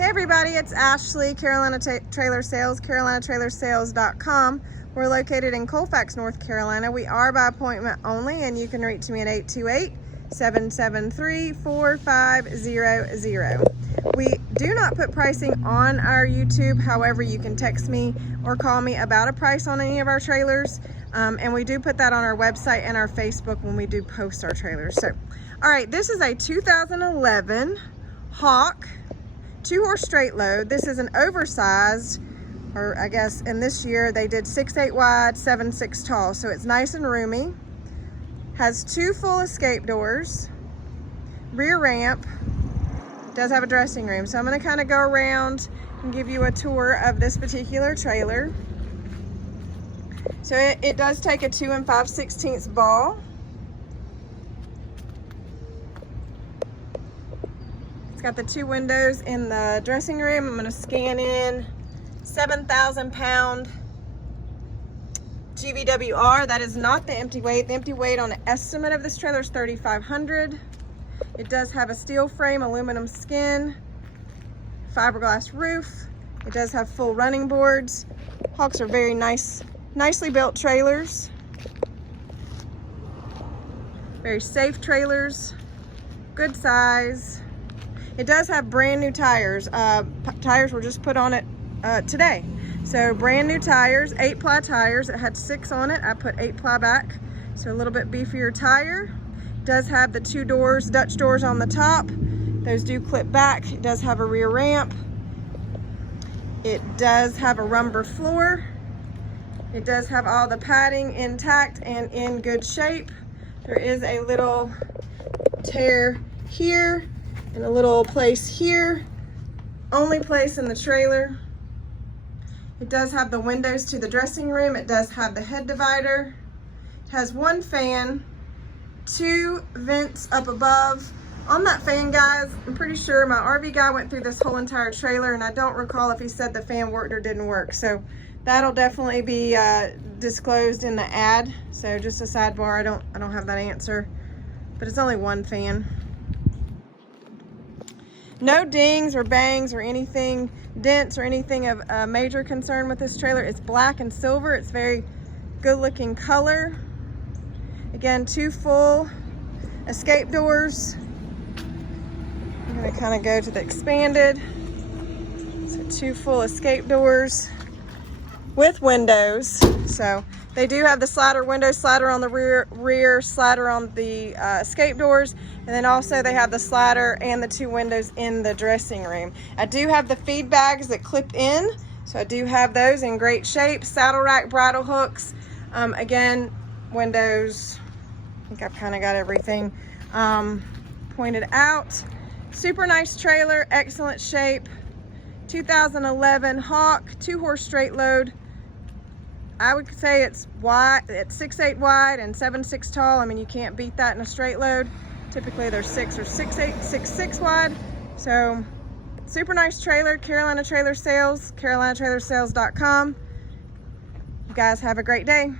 Hey everybody, it's Ashley, Carolina Trailer Sales, carolinatrailersales.com. We're located in Colfax, North Carolina. We are by appointment only, and you can reach me at 828-773-4500. We do not put pricing on our YouTube. However, you can text me or call me about a price on any of our trailers. And we do put that on our website and our Facebook when we do post our trailers. So, all right, this is a 2011 Hawk 2-horse straight load. This is an oversized, or I guess in this year they did 6'8" wide, 7'6" tall. So it's nice and roomy. Has 2 full escape doors, rear ramp, does have a dressing room. So I'm gonna kind of go around and give you a tour of this particular trailer. So it does take a 2 5/16 ball. It's got the 2 windows in the dressing room. I'm gonna scan in 7,000 pound GVWR. That is not the empty weight. The empty weight on an estimate of this trailer is 3,500. It does have a steel frame, aluminum skin, fiberglass roof. It does have full running boards. Hawks are very nicely built trailers. Very safe trailers, good size. It does have brand new tires. Tires were just put on it today. So brand new tires, 8-ply tires. It had 6 on it. I put 8-ply back. So a little bit beefier tire. It does have the 2 doors, Dutch doors on the top. Those do clip back. It does have a rear ramp. It does have a rumber floor. It does have all the padding intact and in good shape. There is a little tear here and a little place here. Only place in the trailer. It does have the windows to the dressing room. It does have the head divider. It has 1 fan, 2 vents up above. On that fan, guys, I'm pretty sure my RV guy went through this whole entire trailer, and I don't recall if he said the fan worked or didn't work. So that'll definitely be disclosed in the ad. So just a sidebar, I don't have that answer, but it's only 1 fan. No dings or bangs or anything, dents or anything of major concern with this trailer. It's black and silver. It's very good looking color. Again, 2 full escape doors. I'm gonna kind of go to the expanded. So 2 full escape doors with windows. So they do have the slider window, slider on the rear, slider on the escape doors, and then also they have the slider and the 2 windows in the dressing room. I do have the feed bags that clip in, so I do have those in great shape. Saddle rack, bridle hooks, again, windows. I think I've kind of got everything pointed out. Super nice trailer, excellent shape. 2011 Hawk 2-horse straight load. I would say it's wide, it's 6'8" wide and 7'6" tall. I mean, you can't beat that in a straight load. Typically they're 6 or 6'8", 6'6" wide. So super nice trailer. Carolina Trailer Sales, carolinatrailersales.com. You guys have a great day.